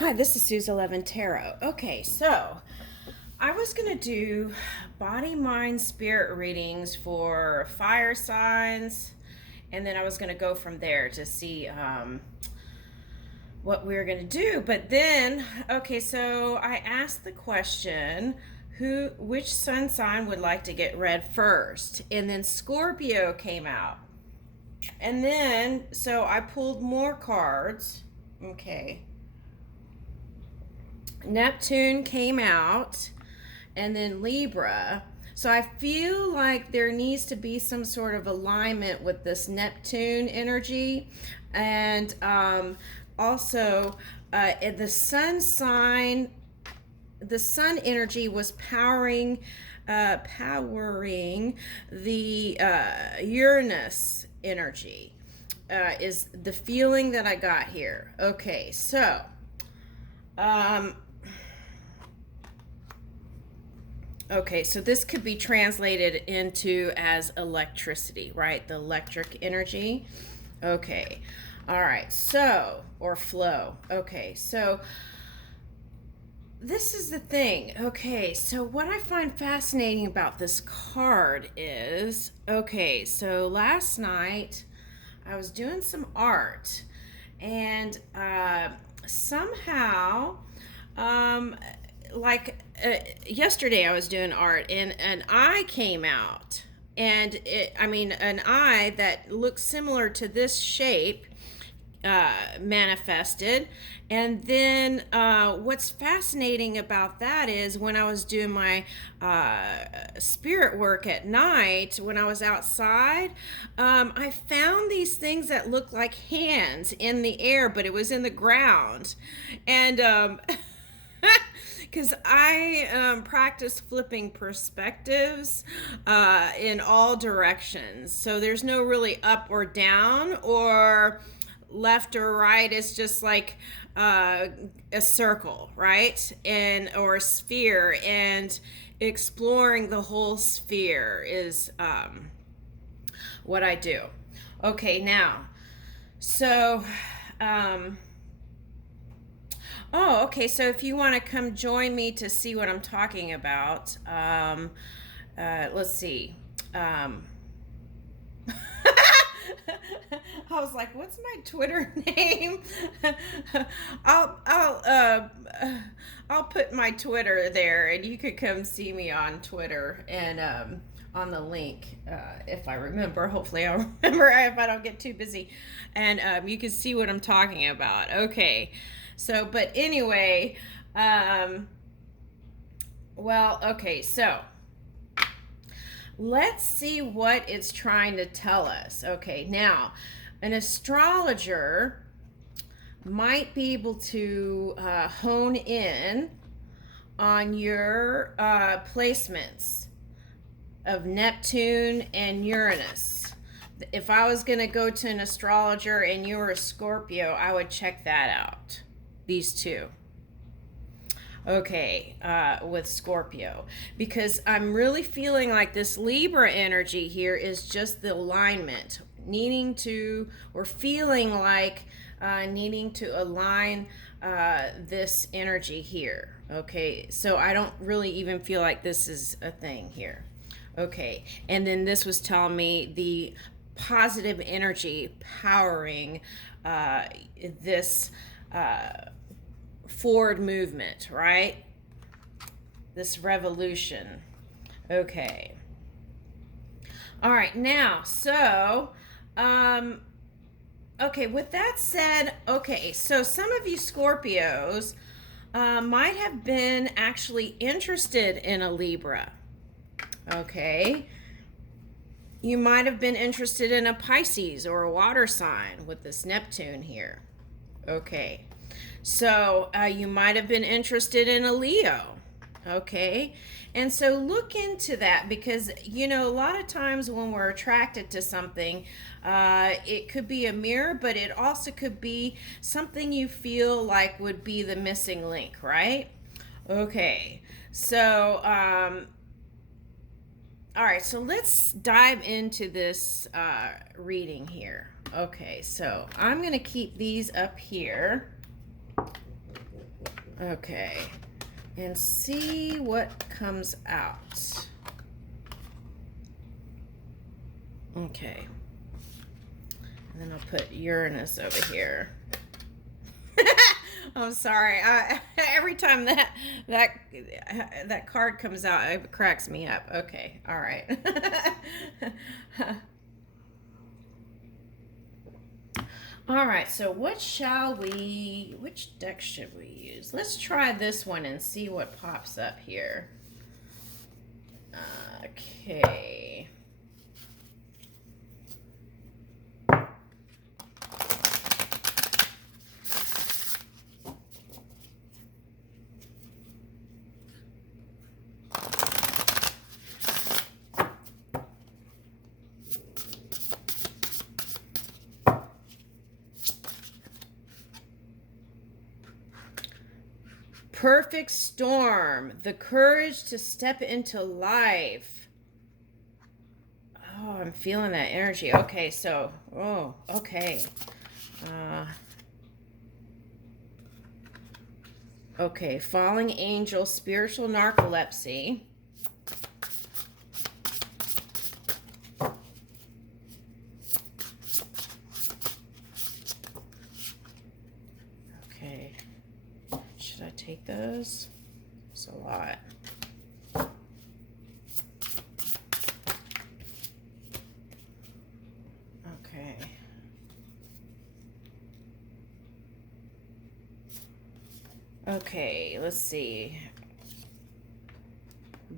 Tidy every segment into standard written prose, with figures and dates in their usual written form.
Hi, this is Suze 11 Tarot. Okay, so I was going to do body, mind, spirit readings for fire signs, and then I was going to go from there to see what we were going to do. But then, okay, so I asked the question, which sun sign would like to get read first? And then Scorpio came out. And then, so I pulled more cards. Okay. Neptune came out, and then Libra. So I feel like there needs to be some sort of alignment with this Neptune energy. And also, the sun sign, the sun energy was powering the Uranus energy, is the feeling that I got here. Okay, so okay, so this could be translated into as electricity, right? The electric energy. Okay. All right. So, or flow. Okay. So, this is the thing. Okay. So, what I find fascinating about this card is, okay, so last night I was doing some art, and somehow, yesterday I was doing art, and an eye came out, and an eye that looks similar to this shape manifested. And then what's fascinating about that is when I was doing my spirit work at night, when I was outside, I found these things that looked like hands in the air, but it was in the ground. And because I practice flipping perspectives in all directions. So there's no really up or down or left or right. It's just like a circle, right? And or a sphere, and exploring the whole sphere is what I do. Okay, now, so oh, okay. So if you want to come join me to see what I'm talking about, let's see. I was like, "What's my Twitter name?" I'll put my Twitter there, and you could come see me on Twitter and on the link if I remember. Hopefully, I'll remember if I don't get too busy, and you can see what I'm talking about. Okay, so but anyway, well, okay, so let's see what it's trying to tell us. Okay, now, an astrologer might be able to hone in on your placements of Neptune and Uranus. If I was going to go to an astrologer and you were a Scorpio, I would check that out. These two. Okay, with Scorpio, because I'm really feeling like this Libra energy here is just the alignment, needing to, or feeling like needing to align this energy here. Okay, so I don't really even feel like this is a thing here. Okay, and then this was telling me the positive energy powering this forward movement, right? This revolution. Okay. All right, now, so, okay, with that said, okay, so some of you Scorpios might have been actually interested in a Libra. Okay. You might have been interested in a Pisces or a water sign with this Neptune here. Okay. So you might have been interested in a Leo. Okay. And so look into that, because, you know, a lot of times when we're attracted to something, it could be a mirror, but it also could be something you feel like would be the missing link, right? Okay. So, all right, so let's dive into this reading here. Okay, so I'm going to keep these up here. Okay. And see what comes out. Okay. And then I'll put Uranus over here. I'm sorry. Every time that card comes out, it cracks me up. Okay. All right. All right. So which deck should we use? Let's try this one and see what pops up here. Okay. Perfect storm, the courage to step into life. Oh, I'm feeling that energy. Okay, so, okay. Okay, falling angel, spiritual narcolepsy. Okay. Should I take those? It's a lot. Okay. Okay, let's see.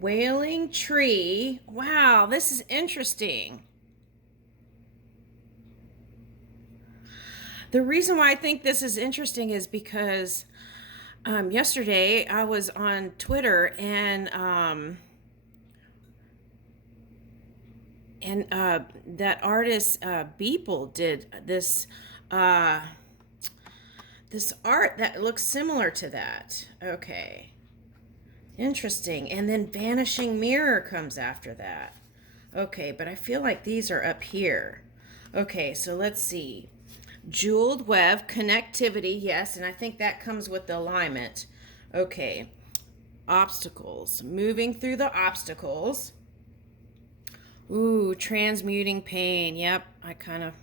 Wailing tree. Wow, this is interesting. The reason why I think this is interesting is because yesterday I was on Twitter and that artist Beeple did this this art that looks similar to that. Okay. Interesting. And then Vanishing Mirror comes after that. Okay, but I feel like these are up here. Okay, so let's see. Jeweled web, connectivity, yes, and I think that comes with the alignment. Okay. Obstacles. Moving through the obstacles. Ooh, transmuting pain. Yep, I kind of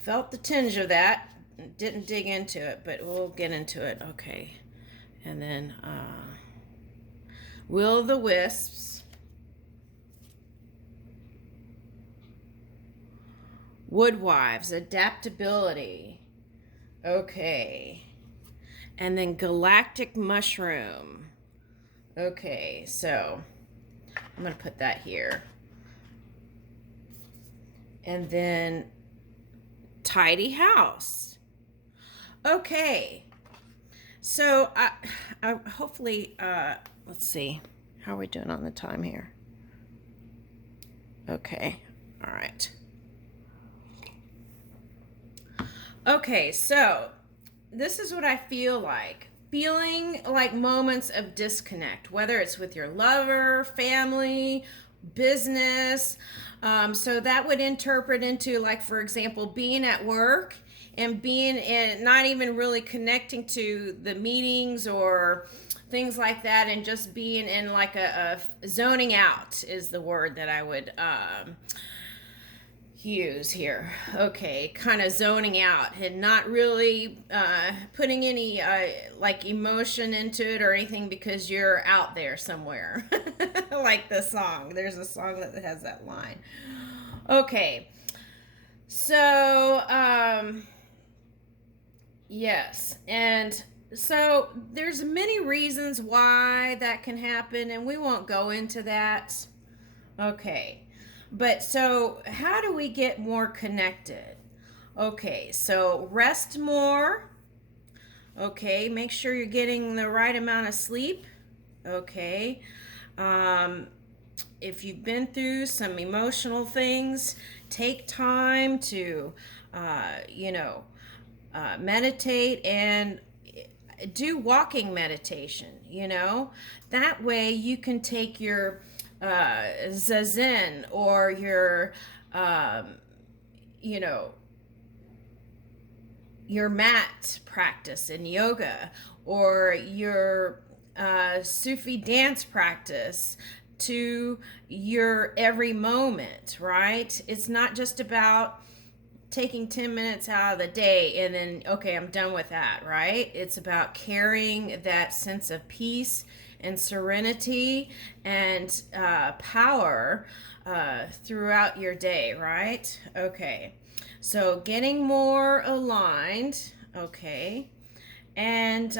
felt the tinge of that. Didn't dig into it, but we'll get into it. Okay. And then Will o' the Wisps. Woodwives, adaptability. Okay. And then Galactic Mushroom. Okay, so I'm going to put that here. And then Tidy House. Okay, so I hopefully, let's see, how are we doing on the time here? Okay, all right. Okay, so this is what I feel like. Feeling like moments of disconnect, whether it's with your lover, family, business. So that would interpret into, like, for example, being at work and being in, not even really connecting to the meetings or things like that, and just being in like a zoning out is the word that I would use here. Okay, kind of zoning out and not really putting any like emotion into it or anything because you're out there somewhere. Like the song. There's a song that has that line. Okay. So, yes. And so there's many reasons why that can happen, and we won't go into that. Okay. But so how do we get more connected? Okay, so rest more. Okay, make sure you're getting the right amount of sleep. Okay. If you've been through some emotional things, take time to, meditate and do walking meditation, That way you can take your zazen or your, your mat practice in yoga, or your Sufi dance practice, to your every moment, right? It's not just about taking 10 minutes out of the day and then, okay, I'm done with that, right? It's about carrying that sense of peace and serenity and power throughout your day, right? Okay. So getting more aligned, okay. And,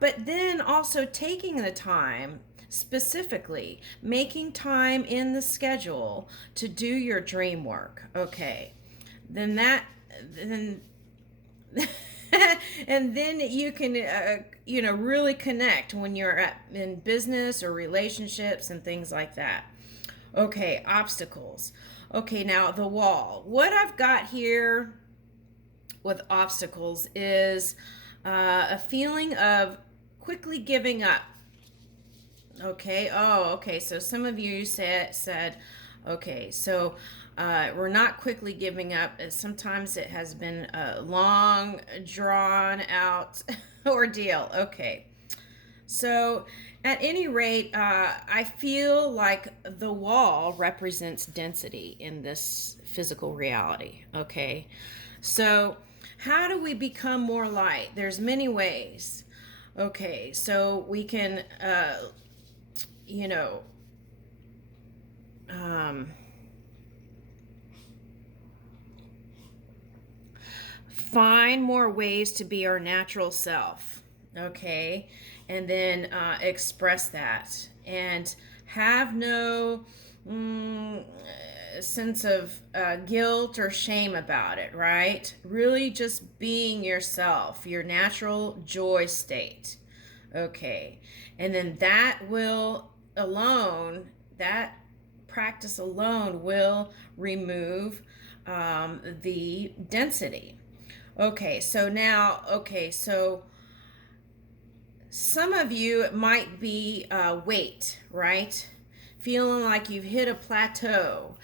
but then also taking the time, specifically making time in the schedule to do your dream work, okay. Then that, then, and then you can, really connect when you're in business or relationships and things like that. Okay, obstacles. Okay, now the wall. What I've got here with obstacles is a feeling of quickly giving up. Okay. Oh, okay. So some of you said, okay. So we're not quickly giving up. Sometimes it has been a long, drawn out ordeal. Okay. So at any rate, I feel like the wall represents density in this physical reality. Okay. So how do we become more light? There's many ways. Okay. So we can, you know, um, find more ways to be our natural self, okay, and then express that and have no sense of guilt or shame about it, right? Really just being yourself, your natural joy state, okay, and then that practice alone will remove the density. Okay, so some of you, it might be weight, right? Feeling like you've hit a plateau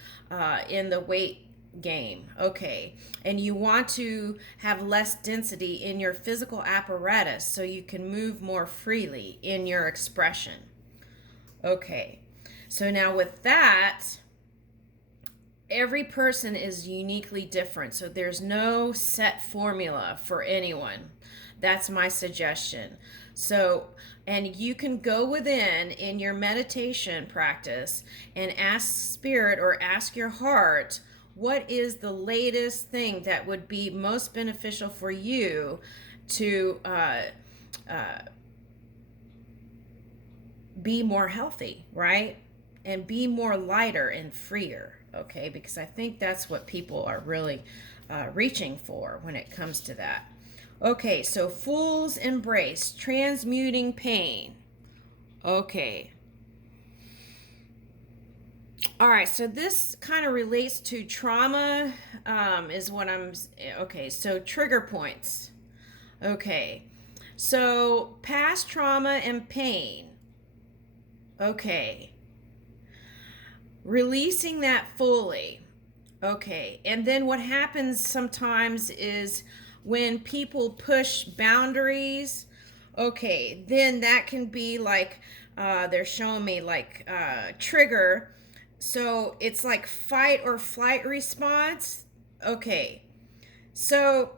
in the weight game. Okay, and you want to have less density in your physical apparatus so you can move more freely in your expression. Okay, so now with that, every person is uniquely different, so there's no set formula for anyone. That's my suggestion. So, and you can go within in your meditation practice and ask spirit or ask your heart, what is the latest thing that would be most beneficial for you to be more healthy, right? And be more lighter and freer, okay? Because I think that's what people are really reaching for when it comes to that. Okay, so Fool's Embrace, transmuting pain. Okay. All right, so this kind of relates to trauma, is what okay, so trigger points. Okay, so past trauma and pain. Okay. Releasing that fully. Okay. And then what happens sometimes is when people push boundaries, okay, then that can be like, they're showing me like trigger. So it's like fight or flight response. Okay. So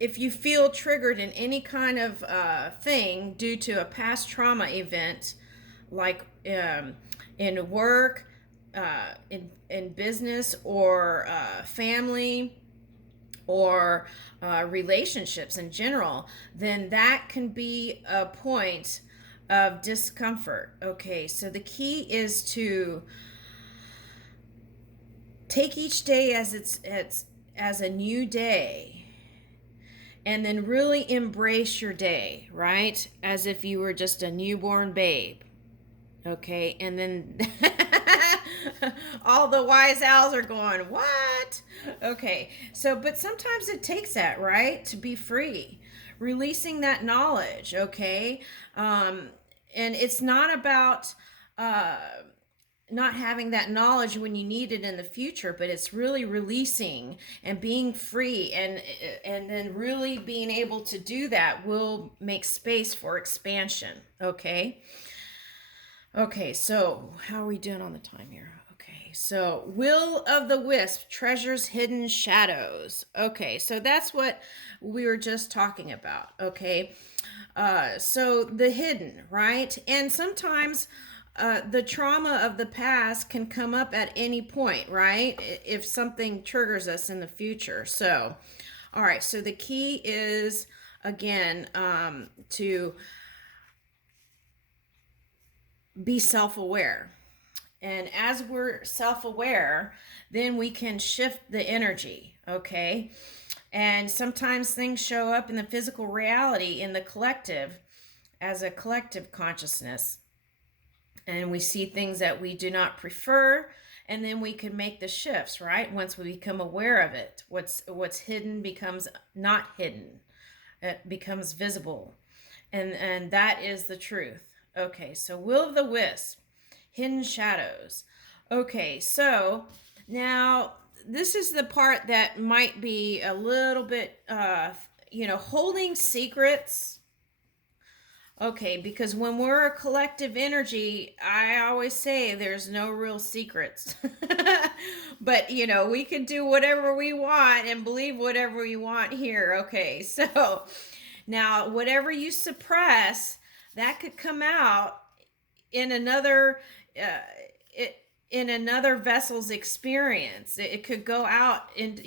if you feel triggered in any kind of thing due to a past trauma event, like in work, in business, or family, or relationships in general, then that can be a point of discomfort. Okay, so the key is to take each day as as a new day, and then really embrace your day, right? As if you were just a newborn babe. Okay, and then all the wise owls are going, what? Okay, so, but sometimes it takes that, right? To be free, releasing that knowledge, okay? And it's not about not having that knowledge when you need it in the future, but it's really releasing and being free, and then really being able to do that will make space for expansion. Okay, so how are we doing on the time here? Okay, so Will of the Wisp, treasures hidden shadows. Okay, so that's what we were just talking about. Okay, so the hidden, right? And sometimes the trauma of the past can come up at any point, right? If something triggers us in the future. So, all right, so the key is, again, to be self aware. And as we're self aware, then we can shift the energy, okay? And sometimes things show up in the physical reality in the collective as a collective consciousness. And we see things that we do not prefer, and then we can make the shifts, right? Once we become aware of it, what's hidden becomes not hidden. It becomes visible. And that is the truth. Okay, so Will of the Wisp, hidden shadows. Okay, so now this is the part that might be a little bit, holding secrets. Okay, because when we're a collective energy, I always say there's no real secrets. But, we can do whatever we want and believe whatever we want here. Okay, so now whatever you suppress, that could come out in another in another vessel's experience. It could go out in,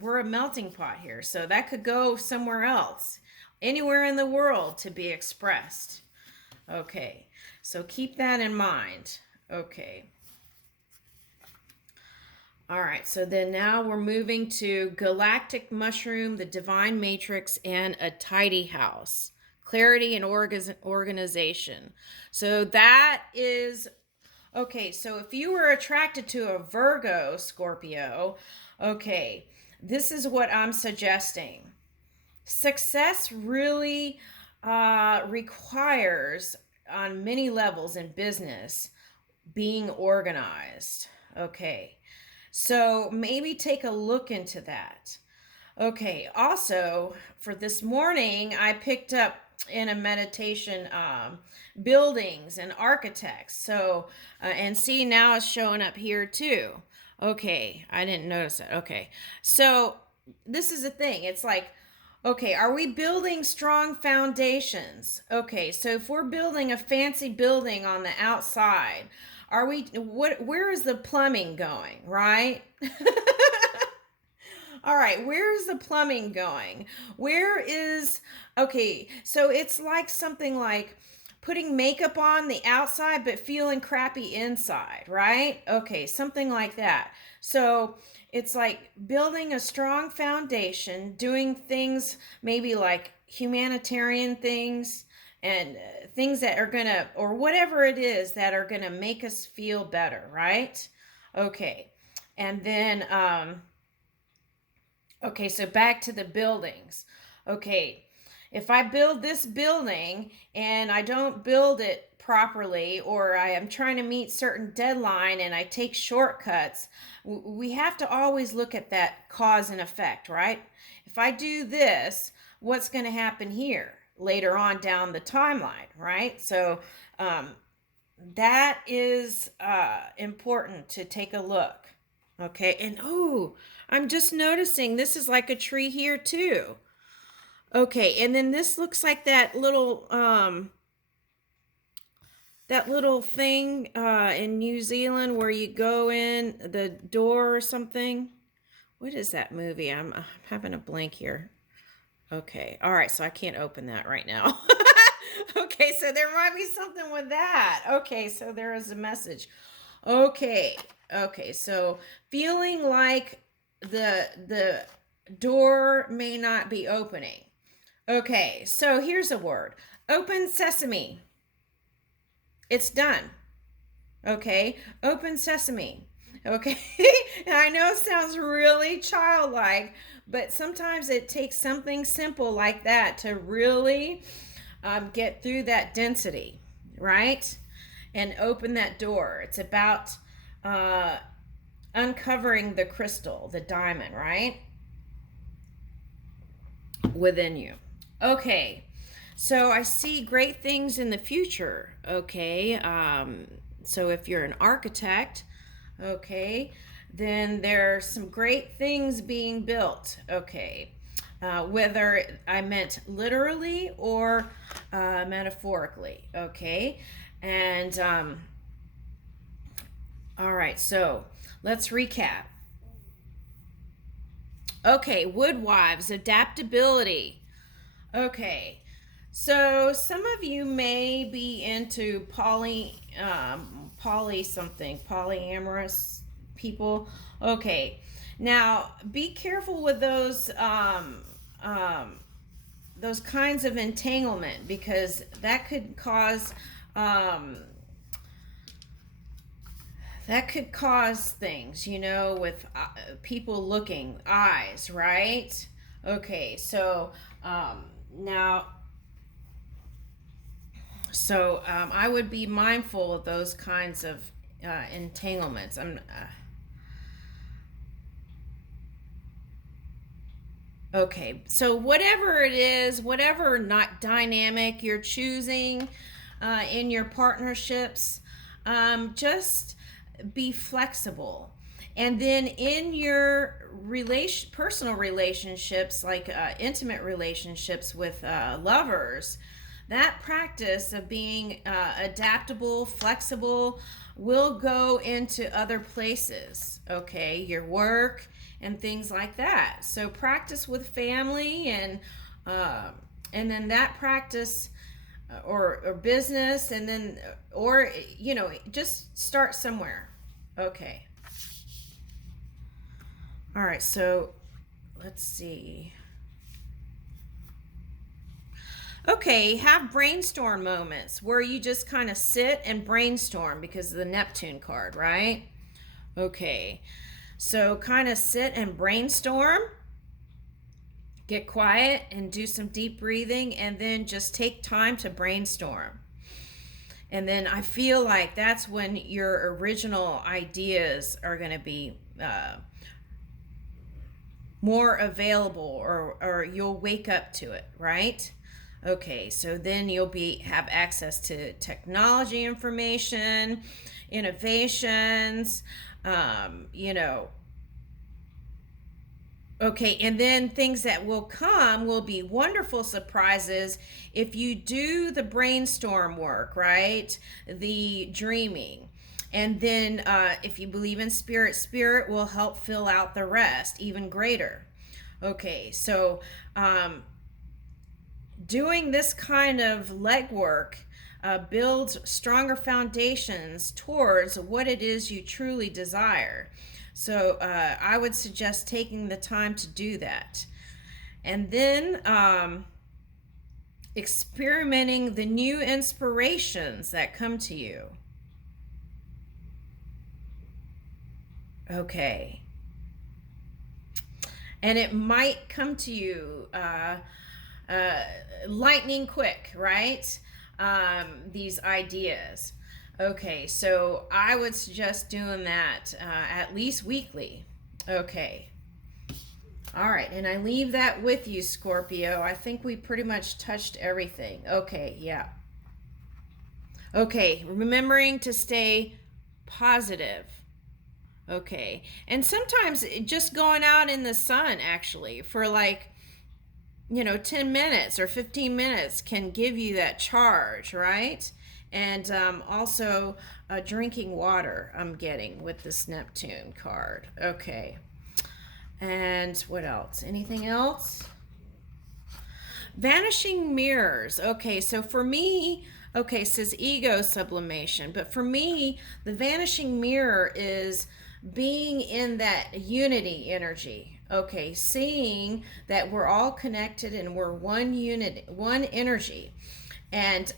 we're a melting pot here, so that could go somewhere else, anywhere in the world, to be expressed. Okay, so keep that in mind. Okay, all right, so then now we're moving to Galactic Mushroom, the Divine Matrix, and a Tidy House. Clarity and organization. So that is, okay, so if you were attracted to a Virgo, Scorpio, okay, this is what I'm suggesting. Success really requires, on many levels in business, being organized. Okay, so maybe take a look into that. Okay, also for this morning, I picked up in a meditation buildings and architects. So, and see, now it's showing up here too. Okay, I didn't notice that. Okay, so this is the thing. It's like, okay, are we building strong foundations? Okay, so if we're building a fancy building on the outside, where is the plumbing going, right? All right, where's the plumbing going? Okay, so it's like something like putting makeup on the outside but feeling crappy inside, right? Okay, something like that. So it's like building a strong foundation, doing things maybe like humanitarian things and things that are gonna, or whatever it is that are gonna make us feel better, right? Okay, and then, okay, so back to the buildings. Okay, if I build this building and I don't build it properly, or I am trying to meet certain deadline and I take shortcuts, we have to always look at that cause and effect, right? If I do this, what's going to happen here later on down the timeline, right? So that is important to take a look. Okay, and I'm just noticing this is like a tree here too. Okay, and then this looks like that little thing in New Zealand where you go in the door or something. What is that movie? I'm having a blank here. Okay, all right, so I can't open that right now. Okay, so there might be something with that. Okay, so there is a message. Okay, so feeling like the door may not be opening. Okay, so here's a word. Open sesame. It's done. Okay, open sesame. Okay, and I know it sounds really childlike, but sometimes it takes something simple like that to really get through that density, right? and open that door. It's about uncovering the crystal, the diamond, right? Within you. Okay. So I see great things in the future. Okay. So if you're an architect, okay, then there's some great things being built. Okay. Whether I meant literally or metaphorically. Okay. And all right. So let's recap. Okay. Woodwives, adaptability. Okay. So some of you may be into polyamorous people. Okay, now be careful with those kinds of entanglement, because that could cause things, with people looking eyes, right? Okay, so now. So I would be mindful of those kinds of entanglements. Okay, so whatever it is, whatever not dynamic you're choosing in your partnerships, just be flexible. And then in your personal relationships, like intimate relationships with lovers, that practice of being adaptable, flexible, will go into other places, okay? Your work and things like that. So practice with family, and then that practice or business, and then or just start somewhere. Okay. All right. So let's see. Okay, have brainstorm moments where you just kind of sit and brainstorm because of the Neptune card, right? Okay, so kind of sit and brainstorm, get quiet and do some deep breathing, and then just take time to brainstorm. And then I feel like that's when your original ideas are going to be more available, or you'll wake up to it, right? Okay, so then you'll have access to technology information, innovations, Okay, and then things that will come will be wonderful surprises if you do the brainstorm work, right? The dreaming. And then if you believe in spirit, spirit will help fill out the rest even greater. Okay, so doing this kind of legwork builds stronger foundations towards what it is you truly desire. So I would suggest taking the time to do that. And then experimenting the new inspirations that come to you. Okay. And it might come to you lightning quick, right? These ideas. Okay, so I would suggest doing that at least weekly. Okay. All right, and I leave that with you, Scorpio. I think we pretty much touched everything. Okay, yeah. Okay, remembering to stay positive. Okay, and sometimes just going out in the sun, actually, for 10 minutes or 15 minutes can give you that charge, right? And also drinking water, I'm getting with this Neptune card. Okay. And what else? Anything else? Vanishing mirrors. Okay, so for me, okay, it says ego sublimation. But for me, the vanishing mirror is being in that unity energy. Okay, seeing that we're all connected and we're one unit, one energy. And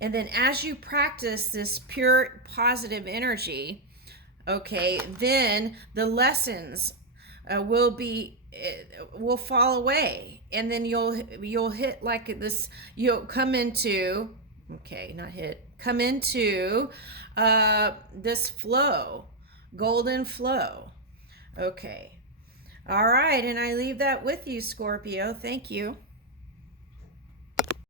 then as you practice this pure positive energy, okay, then the lessons will fall away, and then you'll hit like this. You'll come into Okay, not hit. Come into this flow, golden flow. Okay. All right, and I leave that with you, Scorpio. Thank you.